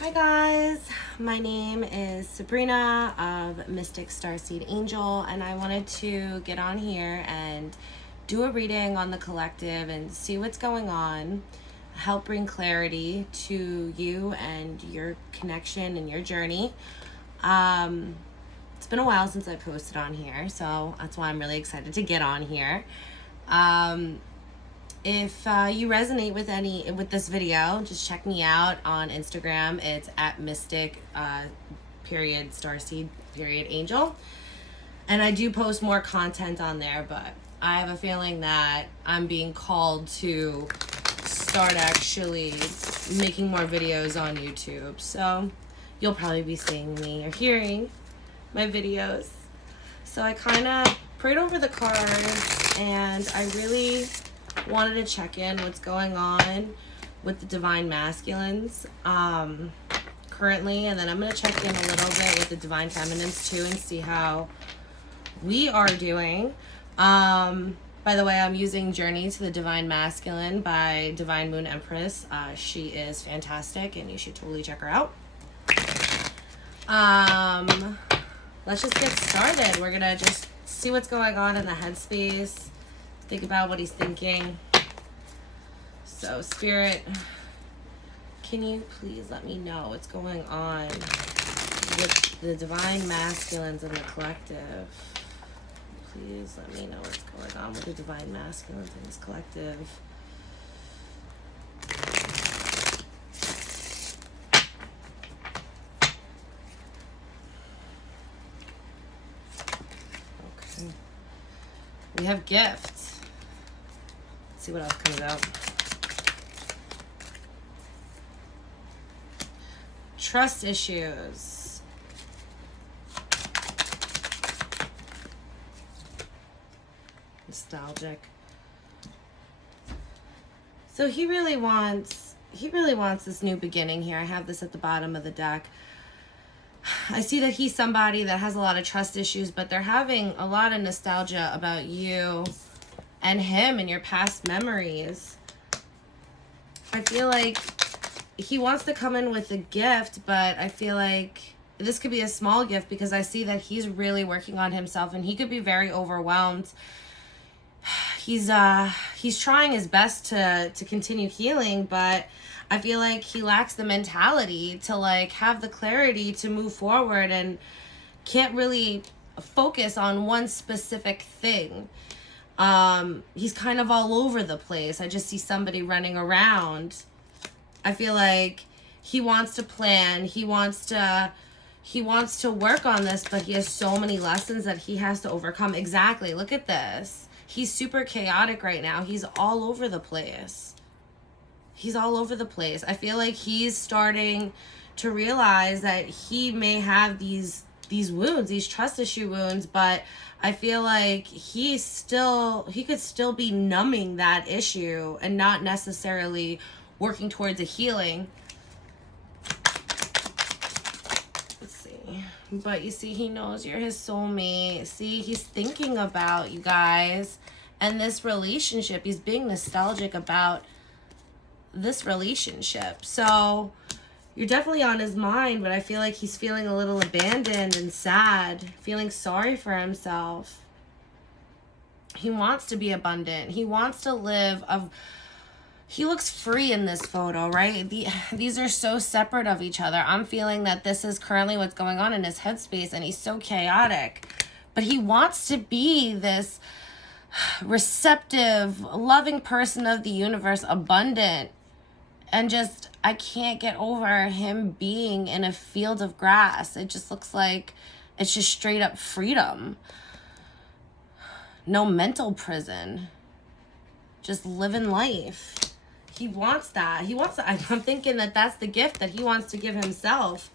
Hi guys, my name is Sabrina of Mystic Starseed Angel, and I wanted to get on here and do a reading on the collective and see what's going on, help bring clarity to you and your connection and your journey. It's been a while since I posted on here, so that's why I'm really excited to get on here. If you resonate with this video, just check me out on Instagram. It's at mystic starseed angel, and I do post more content on there, but I have a feeling that I'm being called to start actually making more videos on YouTube, so you'll probably be seeing me or hearing my videos. So I kind of prayed over the cards, and I really wanted to check in what's going on with the divine masculines currently, and then I'm going to check in a little bit with the divine feminines too and see how we are doing. By the way, I'm using Journey to the Divine Masculine by Divine Moon Empress. She is fantastic and you should totally check her out. Let's just get started. We're gonna just see what's going on in the headspace, think about what he's thinking. So Spirit, can you please let me know what's going on with the divine masculines and the collective? Please let me know what's going on with the divine masculines and this collective. Okay. We have gifts. Let's see what else comes out. Trust issues. Nostalgic. So he really wants this new beginning here. I have this at the bottom of the deck. I see that he's somebody that has a lot of trust issues, but they're having a lot of nostalgia about you and him and your past memories. I feel like he wants to come in with a gift, but I feel like this could be a small gift because I see that he's really working on himself and he could be very overwhelmed. He's trying his best to continue healing, but I feel like he lacks the mentality to like have the clarity to move forward and can't really focus on one specific thing. He's kind of all over the place. I just see somebody running around. I feel like he wants to plan, he wants to work on this, but he has so many lessons that he has to overcome. Exactly. Look at this. He's super chaotic right now. He's all over the place. He's all over the place. I feel like he's starting to realize that he may have these wounds, these trust issue wounds, but I feel like he could still be numbing that issue and not necessarily working towards a healing. Let's see. But you see, he knows you're his soulmate. See, he's thinking about you guys and this relationship. He's being nostalgic about this relationship. So you're definitely on his mind, but I feel like he's feeling a little abandoned and sad, feeling sorry for himself. He wants to be abundant. He wants to live he looks free in this photo, right? These are so separate of each other. I'm feeling that this is currently what's going on in his headspace, and he's so chaotic. But he wants to be this receptive, loving person of the universe, abundant. And just, I can't get over him being in a field of grass. It just looks like it's just straight up freedom. No mental prison. Just living life. He wants that. I'm thinking that that's the gift that he wants to give himself.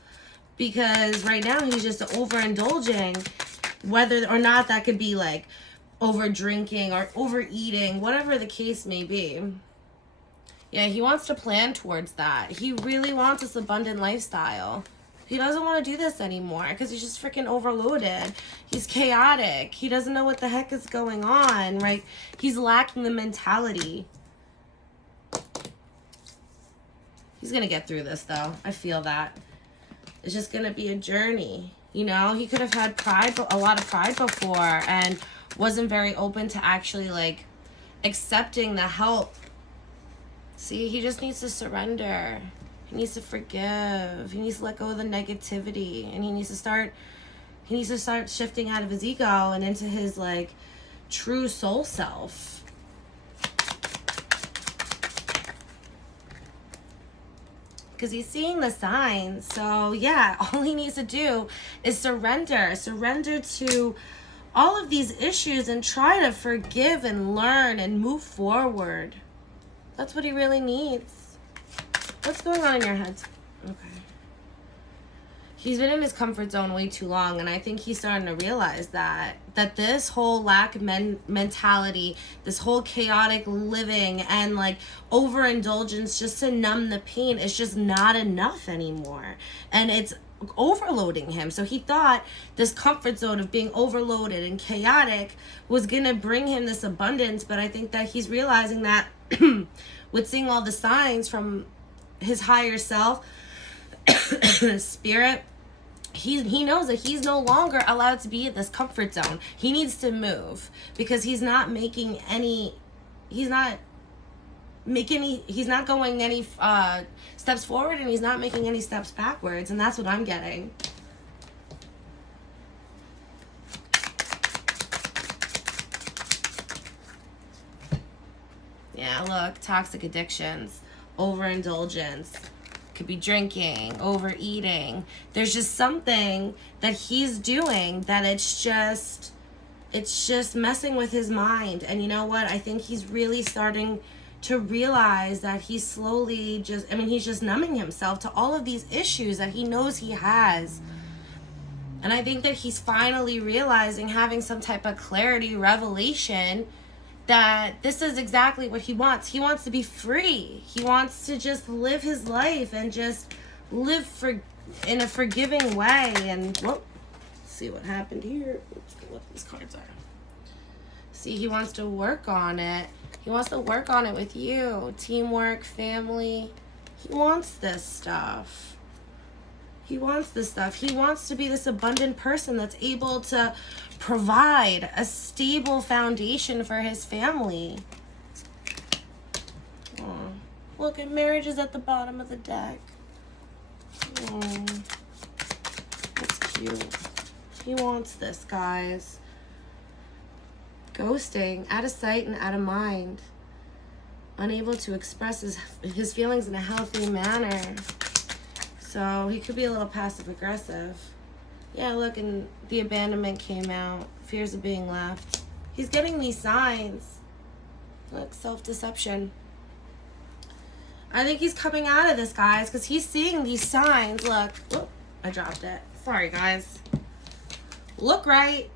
Because right now he's just overindulging. Whether or not that could be like over drinking or overeating, whatever the case may be. Yeah, he wants to plan towards that. He really wants this abundant lifestyle. He doesn't want to do this anymore because he's just freaking overloaded. He's chaotic. He doesn't know what the heck is going on, right? He's lacking the mentality. He's going to get through this, though. I feel that. It's just going to be a journey. You know, he could have had pride, a lot of pride before, and wasn't very open to actually, like, accepting the help. See, he just needs to surrender. He needs to forgive. He needs to let go of the negativity, and he needs to start shifting out of his ego and into his, like, true soul self. Because he's seeing the signs. So yeah, all he needs to do is surrender to all of these issues and try to forgive and learn and move forward. That's what he really needs. What's going on in your head? Okay. He's been in his comfort zone way too long, and I think he's starting to realize that this whole lack mentality, this whole chaotic living and like overindulgence just to numb the pain is just not enough anymore. And it's overloading him. So he thought this comfort zone of being overloaded and chaotic was going to bring him this abundance, but I think that he's realizing that with seeing all the signs from his higher self, spirit, he knows that he's no longer allowed to be in this comfort zone. He needs to move because he's not going any steps forward, and he's not making any steps backwards, and that's what I'm getting. Yeah, look, toxic addictions, overindulgence. Could be drinking, overeating. There's just something that he's doing that it's just messing with his mind. And you know what? I think he's really starting to realize that he's slowly he's just numbing himself to all of these issues that he knows he has. And I think that he's finally realizing, having some type of clarity, revelation, that this is exactly what he wants. He wants to be free. He wants to just live his life and just live in a forgiving way. And, let's see what happened here. Let's see what these cards are. See, he wants to work on it. He wants to work on it with you. Teamwork, family. He wants this stuff. He wants this stuff. He wants to be this abundant person that's able to provide a stable foundation for his family. Aww. Look, at marriage is at the bottom of the deck. Aww. That's cute. He wants this, guys. Ghosting, out of sight and out of mind. Unable to express his feelings in a healthy manner. So he could be a little passive aggressive. Yeah, look, and the abandonment came out. Fears of being left. He's getting these signs. Look, self-deception. I think he's coming out of this, guys, because he's seeing these signs. Look. Whoop, I dropped it. Sorry, guys. Look right.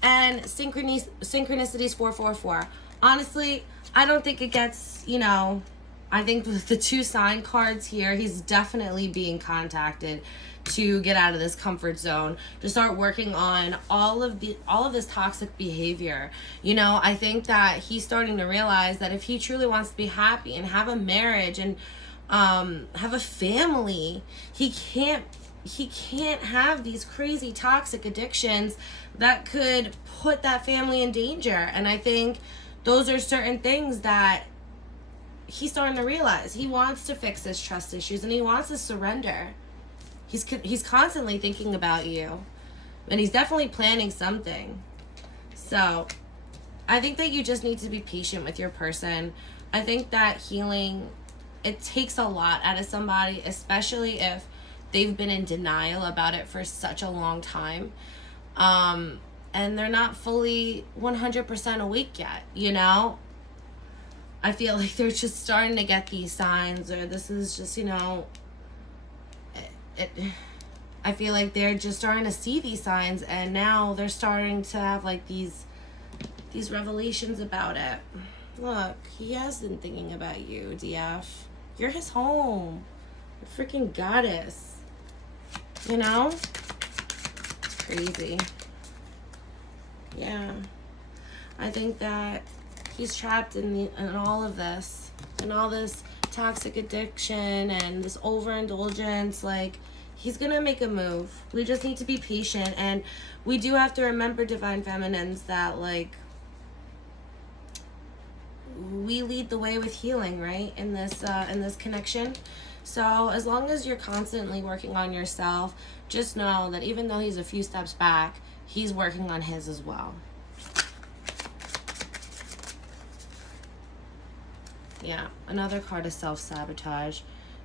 And synchronicities 444. Honestly, I don't think it gets, I think with the 2 sign cards here, he's definitely being contacted to get out of this comfort zone, to start working on all of this toxic behavior. I think that he's starting to realize that if he truly wants to be happy and have a marriage and have a family, he can't have these crazy toxic addictions that could put that family in danger. And I think those are certain things that he's starting to realize. He wants to fix his trust issues, and he wants to surrender. He's constantly thinking about you, and he's definitely planning something. So I think that you just need to be patient with your person. I think that healing, it takes a lot out of somebody, especially if they've been in denial about it for such a long time. And they're not fully 100% awake yet, I feel like they're just starting to get these signs, or this is just, I feel like they're just starting to see these signs, and now they're starting to have like these revelations about it. Look, he has been thinking about you, DF. You're his home. You're a freaking goddess. It's crazy. Yeah. I think that he's trapped in all of this toxic addiction and this overindulgence, like, he's gonna make a move. We just need to be patient, and we do have to remember, Divine Feminines, that, like, we lead the way with healing, right, in this connection. So as long as you're constantly working on yourself, just know that even though he's a few steps back, he's working on his as well. Yeah, another card is self-sabotage,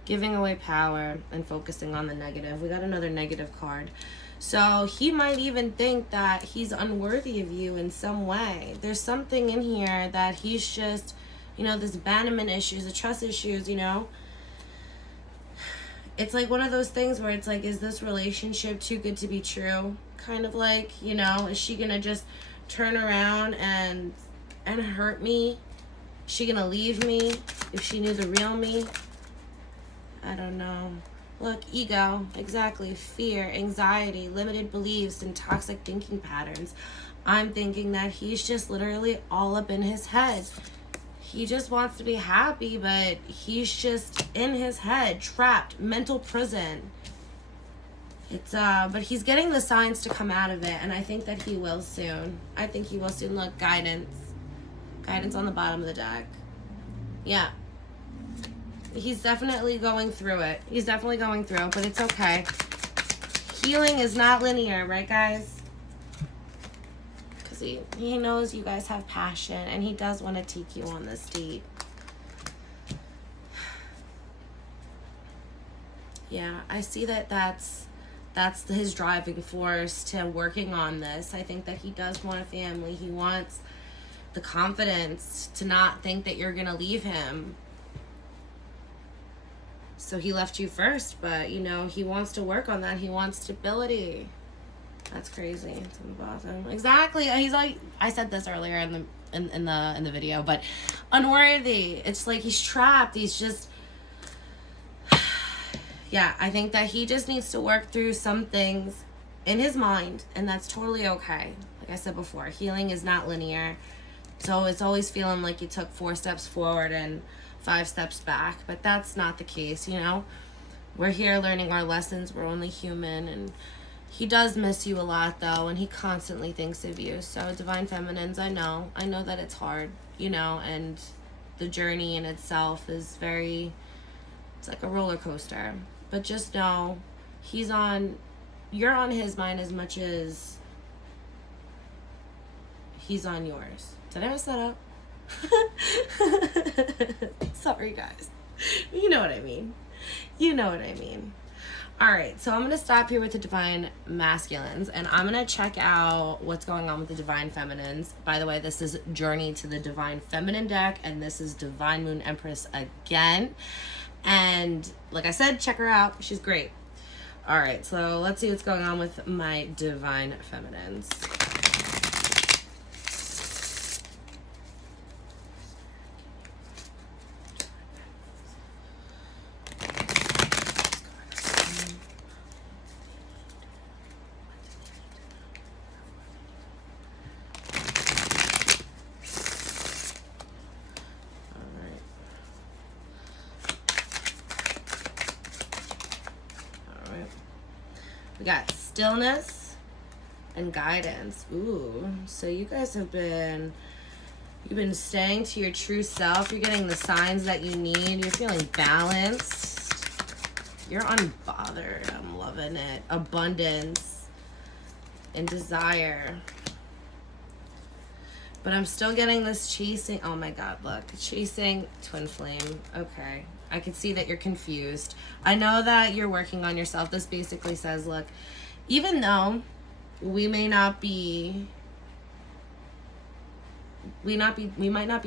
giving away power and focusing on the negative. We got another negative card. So he might even think that he's unworthy of you in some way. There's something in here that he's just, you know, this abandonment issues, the trust issues, you know. It's like one of those things where it's like, is this relationship too good to be true? Kind of like, you know, is she gonna just turn around and hurt me? Is she gonna leave me if she knew the real me? I don't know. Look, ego, exactly, fear, anxiety, limited beliefs, and toxic thinking patterns. I'm thinking that he's just literally all up in his head. He just wants to be happy, but he's just in his head, trapped, mental prison. But he's getting the signs to come out of it, and I think that he will soon. I think he will soon. Look, guidance. Guidance on the bottom of the deck. Yeah. He's definitely going through it. He's definitely going through it, but it's okay. Healing is not linear, right, guys? Because he knows you guys have passion, and he does want to take you on this date. Yeah, I see that that's his driving force to working on this. I think that he does want a family. He wants the confidence to not think that you're going to leave him. So he left you first, but, you know, he wants to work on that. He wants stability. That's crazy. It's on the bottom. Exactly. He's like, I said this earlier in the video, but unworthy. It's like he's trapped. He's just, yeah, I think that he just needs to work through some things in his mind, and that's totally okay. Like I said before, healing is not linear. So it's always feeling like you took 4 steps forward and 5 steps back, but that's not the case, you know. We're here learning our lessons. We're only human, and he does miss you a lot, though, and he constantly thinks of you. So Divine Feminines, I know that it's hard, you know, and the journey in itself is it's like a roller coaster, but just know you're on his mind as much as he's on yours. Did I mess that up? Sorry, guys. You know what I mean. All right, so I'm going to stop here with the Divine Masculines, and I'm going to check out what's going on with the Divine Feminines. By the way, this is Journey to the Divine Feminine deck, and this is Divine Moon Empress again. And like I said, check her out. She's great. All right, so let's see what's going on with my Divine Feminines. We got stillness and guidance. Ooh, so you guys you've been staying to your true self. You're getting the signs that you need. You're feeling balanced. You're unbothered. I'm loving it. Abundance and desire. But I'm still getting this chasing. Oh my God, look. Chasing twin flame. Okay. I can see that you're confused. I know that you're working on yourself. This basically says, look, even though we might not be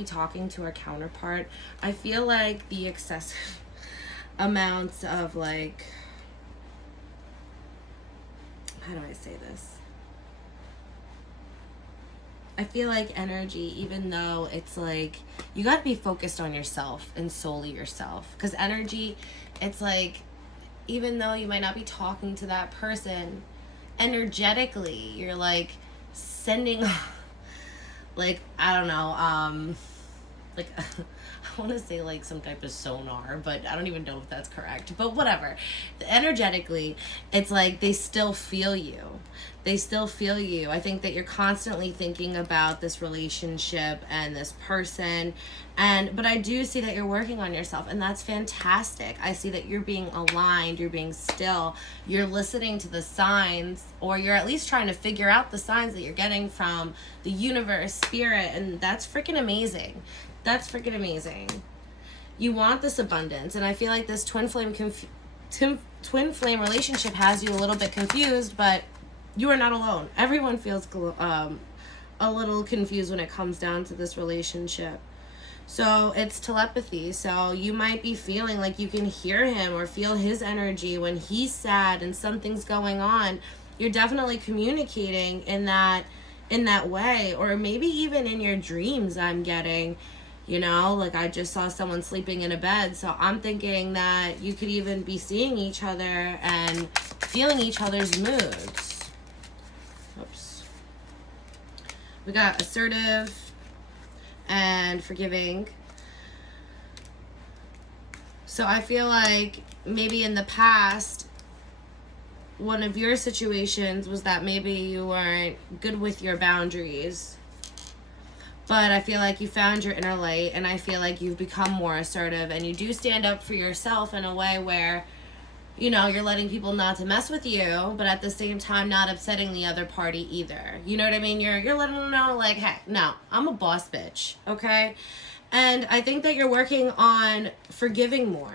talking to our counterpart, I feel like the excessive amounts of, like, how do I say this? I feel like energy, even though it's like, you got to be focused on yourself and solely yourself. Because energy, it's like, even though you might not be talking to that person, energetically, you're like sending, like, I don't know, like I want to say like some type of sonar, but I don't even know if that's correct. But whatever. Energetically, it's like they still feel you. They still feel you. I think that you're constantly thinking about this relationship and this person. But I do see that you're working on yourself, and that's fantastic. I see that you're being aligned, you're being still, you're listening to the signs, or you're at least trying to figure out the signs that you're getting from the universe, spirit, and that's freaking amazing. That's freaking amazing. You want this abundance, and I feel like this twin flame relationship has you a little bit confused, but you are not alone. Everyone feels a little confused when it comes down to this relationship. So it's telepathy. So you might be feeling like you can hear him or feel his energy when he's sad and something's going on. You're definitely communicating in that way, or maybe even in your dreams. I'm getting, like I just saw someone sleeping in a bed. So I'm thinking that you could even be seeing each other and feeling each other's moods. Oops. We got assertive and forgiving. So I feel like maybe in the past, one of your situations was that maybe you weren't good with your boundaries. But I feel like you found your inner light, and I feel like you've become more assertive, and you do stand up for yourself in a way where, you're letting people not to mess with you, but at the same time not upsetting the other party either. You know what I mean? You're letting them know, like, hey, no, I'm a boss bitch, okay? And I think that you're working on forgiving more,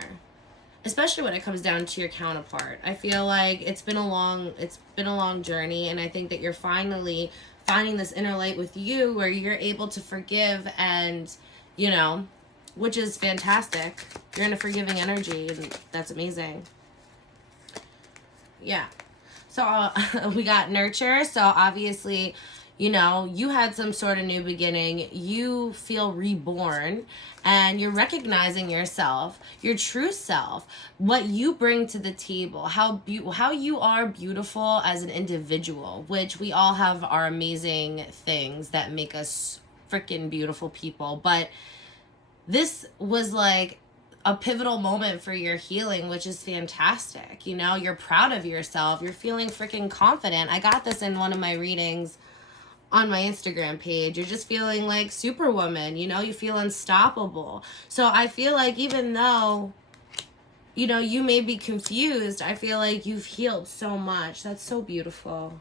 especially when it comes down to your counterpart. I feel like it's been a long journey, and I think that you're finally finding this inner light with you where you're able to forgive, and, which is fantastic. You're in a forgiving energy, and that's amazing. Yeah. So we got nurture. So obviously, you had some sort of new beginning. You feel reborn, and you're recognizing yourself, your true self, what you bring to the table, how you are beautiful as an individual, which we all have our amazing things that make us freaking beautiful people. But this was like a pivotal moment for your healing, which is fantastic. You're proud of yourself. You're feeling freaking confident. I got this in one of my readings on my Instagram page. You're just feeling like Superwoman, you feel unstoppable. So I feel like even though, you may be confused, I feel like you've healed so much. That's so beautiful.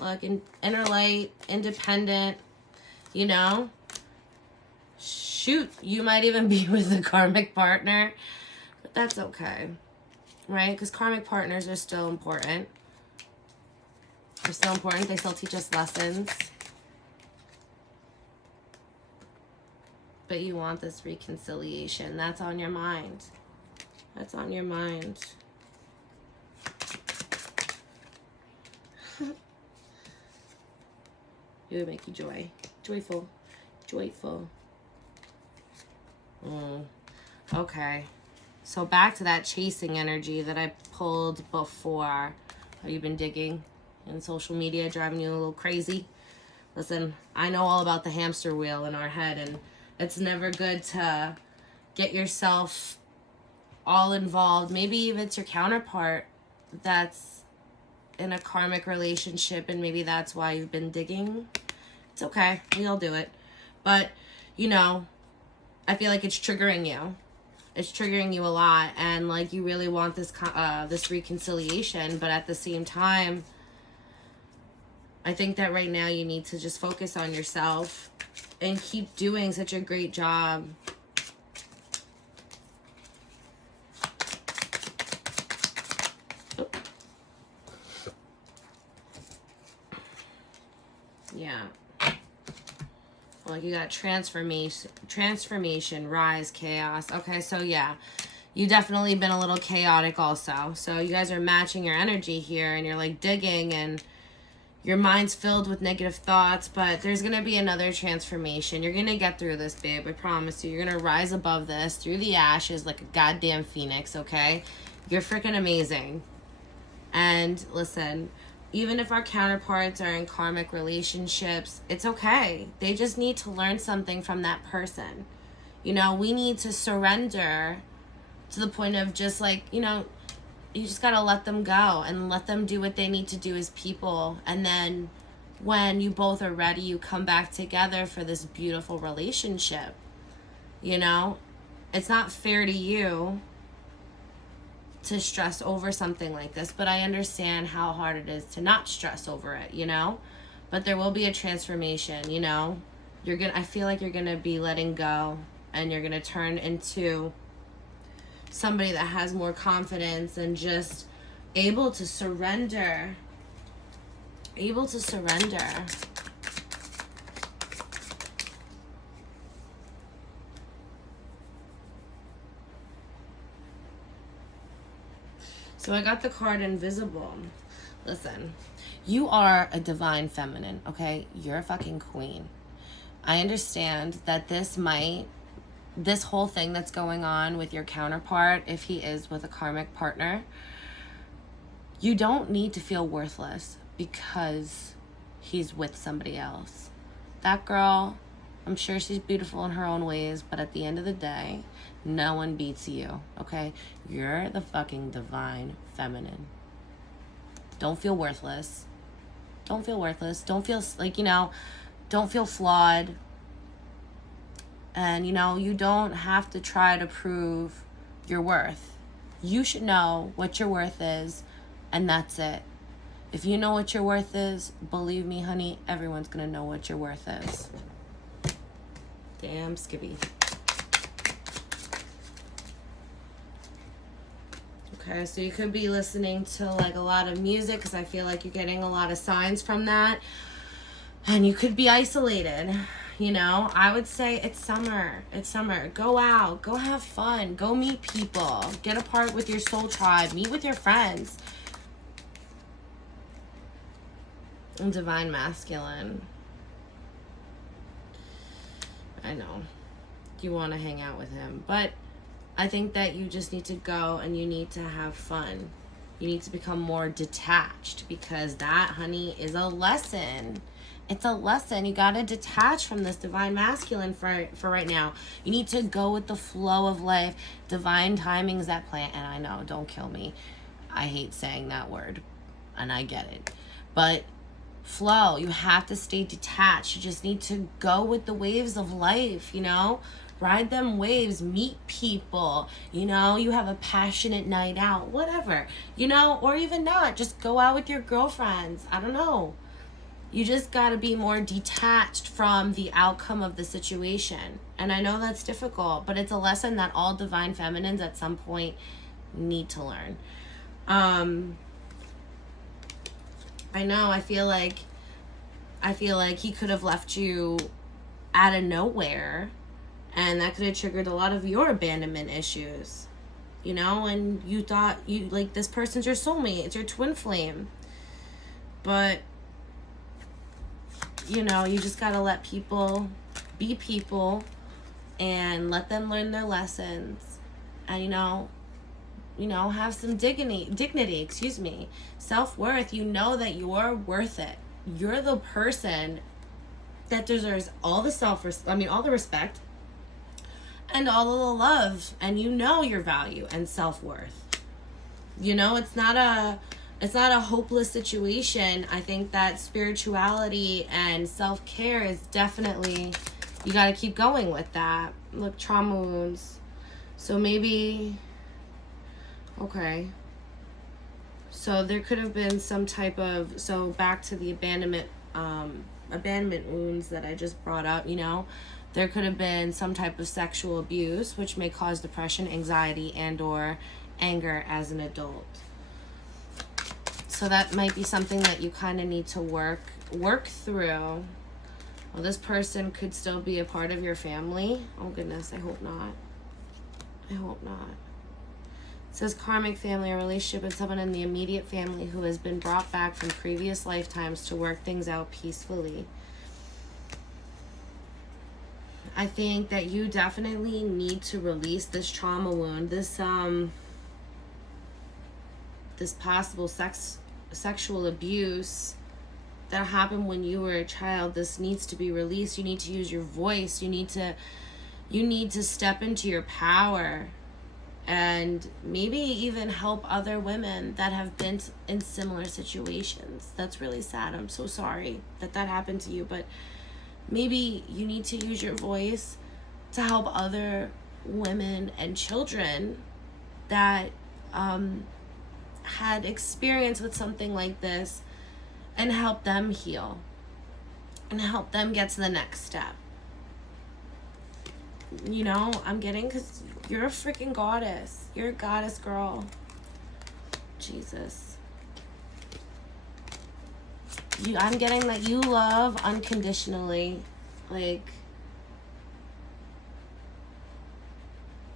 Like inner light, independent, Shoot, you might even be with a karmic partner, but that's okay, right? Because karmic partners are still important. They're still important. They still teach us lessons. But you want this reconciliation. That's on your mind. That's on your mind. It would make you joyful. Okay, so back to that chasing energy that I pulled before. Have you been digging in social media, driving you a little crazy? Listen, I know all about the hamster wheel in our head, and it's never good to get yourself all involved. Maybe even it's your counterpart that's in a karmic relationship, and maybe that's why you've been digging. It's okay, we all do it. But, I feel like it's triggering you. It's triggering you a lot, and like you really want this this reconciliation, but at the same time, I think that right now you need to just focus on yourself and keep doing such a great job. Yeah. Like you got transformation, rise, chaos. Okay, so yeah, you definitely been a little chaotic also. So you guys are matching your energy here, and you're like digging, and your mind's filled with negative thoughts, but there's going to be another transformation. You're going to get through this, babe. I promise you. You're going to rise above this through the ashes like a goddamn phoenix, okay? You're freaking amazing. And listen, even if our counterparts are in karmic relationships, it's okay. They just need to learn something from that person. You know, we need to surrender to the point of just like, you know, you just got to let them go and let them do what they need to do as people. And then when you both are ready, you come back together for this beautiful relationship. You know, it's not fair to you to stress over something like this, but I understand how hard it is to not stress over it, you know? But there will be a transformation, you know? I feel like you're going to be letting go, and you're going to turn into somebody that has more confidence and just able to surrender. Able to surrender. So I got the card Invisible. Listen, you are a divine feminine, okay? You're a fucking queen. I understand that this whole thing that's going on with your counterpart, if he is with a karmic partner, you don't need to feel worthless because he's with somebody else. That girl, I'm sure she's beautiful in her own ways, but at the end of the day, no one beats you, okay? You're the fucking divine feminine. Don't feel worthless. Don't feel worthless. Don't feel like, you know, don't feel flawed. And, you know, you don't have to try to prove your worth. You should know what your worth is, and that's it. If you know what your worth is, believe me, honey, everyone's gonna know what your worth is. Damn, Skibby. Okay, so you could be listening to like a lot of music because I feel like you're getting a lot of signs from that. And you could be isolated, you know. I would say it's summer. It's summer. Go out. Go have fun. Go meet people. Get apart with your soul tribe. Meet with your friends. And divine masculine. I know. You want to hang out with him. But I think that you just need to go and you need to have fun. You need to become more detached because that, honey, is a lesson. It's a lesson. You got to detach from this divine masculine for right now. You need to go with the flow of life. Divine timing is at play. And I know, don't kill me. I hate saying that word. And I get it. But flow, you have to stay detached. You just need to go with the waves of life, you know? Ride them waves, meet people, you know, you have a passionate night out, whatever, you know, or even not, just go out with your girlfriends. I don't know. You just got to be more detached from the outcome of the situation. And I know that's difficult, but it's a lesson that all divine feminines at some point need to learn. I know, I feel like he could have left you out of nowhere. And that could have triggered a lot of your abandonment issues, you know, and you thought you like this person's your soulmate, it's your twin flame. But, you know, you just got to let people be people and let them learn their lessons. And, you know, have some dignity, self-worth. You know that you're worth it. You're the person that deserves all the respect and all of the love, and you know your value and self-worth. You know, it's not a hopeless situation. I think that spirituality and self-care is definitely, you got to keep going with that. Look, trauma wounds. So maybe, okay. So there could have been some type of, so back to the abandonment wounds that I just brought up, you know. There could have been some type of sexual abuse, which may cause depression, anxiety, and or anger as an adult. So that might be something that you kind of need to work through. Well, this person could still be a part of your family. Oh, goodness, I hope not. I hope not. It says karmic family, a relationship with someone in the immediate family who has been brought back from previous lifetimes to work things out peacefully. I think that you definitely need to release this trauma wound, this possible sex sexual abuse that happened when you were a child. This needs to be released. You need to use your voice. You need to step into your power, and maybe even help other women that have been in similar situations. That's really sad. I'm so sorry that happened to you, but maybe you need to use your voice to help other women and children that had experience with something like this, and help them heal and help them get to the next step. You know, I'm getting, because you're a freaking goddess. You're a goddess, girl. Jesus. I'm getting that you love unconditionally. Like,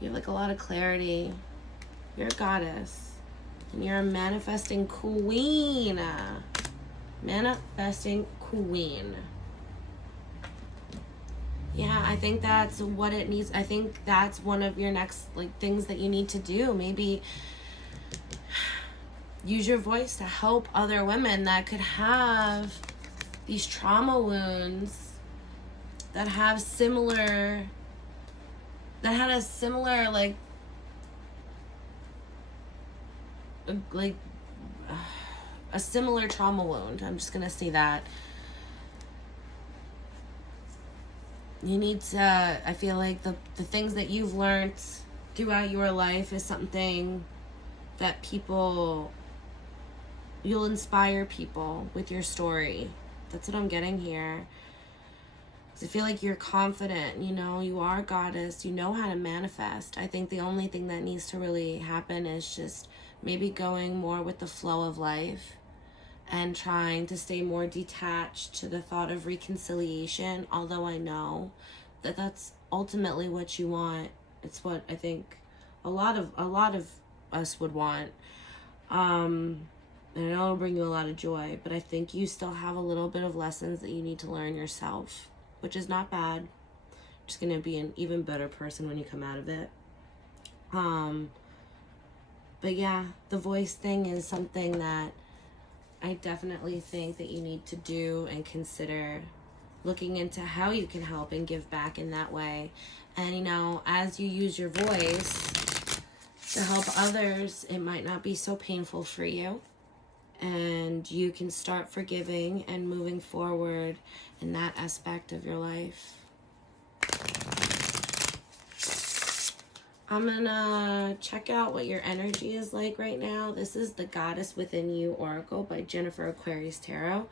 you have like a lot of clarity. You're a goddess. And you're a manifesting queen. Manifesting queen. Yeah, I think that's what it needs. I think that's one of your next like things that you need to do. Maybe use your voice to help other women that could have these trauma wounds, that have a similar a similar trauma wound. I'm just gonna say that. You need to, I feel like the things that you've learned throughout your life is something that you'll inspire people with your story. That's what I'm getting here. I feel like you're confident, you know, you are a goddess, you know how to manifest. I think the only thing that needs to really happen is just maybe going more with the flow of life and trying to stay more detached to the thought of reconciliation, although I know that that's ultimately what you want. It's what I think a lot of us would want. And I know it'll bring you a lot of joy, but I think you still have a little bit of lessons that you need to learn yourself, which is not bad. You're just gonna be an even better person when you come out of it. But yeah, the voice thing is something that I definitely think that you need to do and consider looking into how you can help and give back in that way. And, you know, as you use your voice to help others, it might not be so painful for you. And you can start forgiving and moving forward in that aspect of your life. I'm gonna check out what your energy is like right now. This is the Goddess Within You Oracle by Jennifer Aquarius Tarot.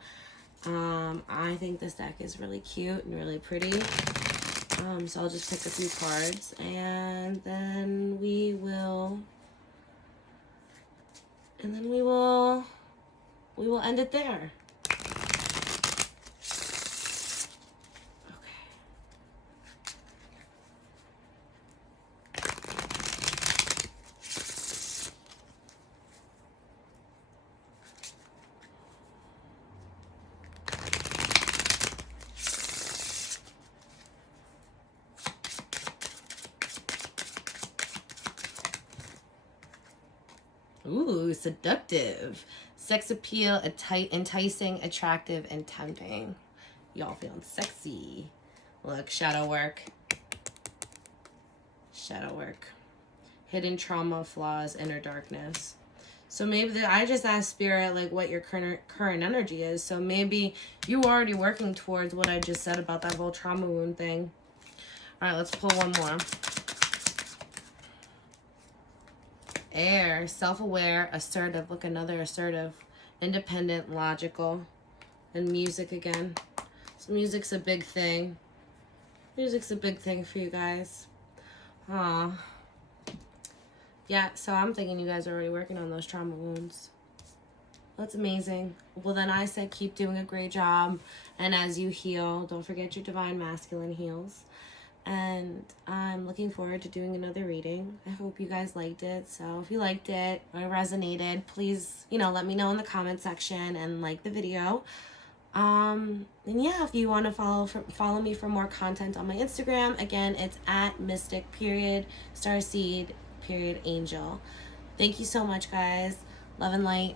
I think this deck is really cute and really pretty. So I'll just pick a few cards and then we will end it there. Ooh, seductive. Sex appeal, enticing, attractive, and tempting. Y'all feeling sexy. Look, shadow work. Shadow work. Hidden trauma, flaws, inner darkness. So maybe I just asked Spirit like what your current energy is. So maybe you are already working towards what I just said about that whole trauma wound thing. All right, let's pull one more. Air, self-aware, assertive. Look, another assertive. Independent, logical. And music again. So music's a big thing. Music's a big thing for you guys. Aw. Yeah, so I'm thinking you guys are already working on those trauma wounds. That's amazing. Well, then I said keep doing a great job. And as you heal, don't forget your divine masculine heals. And I'm looking forward to doing another reading. I hope you guys liked it. So if you liked it or resonated, please, let me know in the comment section and like the video. And yeah, if you want to follow me for more content on my Instagram, again, it's at mystic.starseed.angel. Thank you so much, guys. Love and light.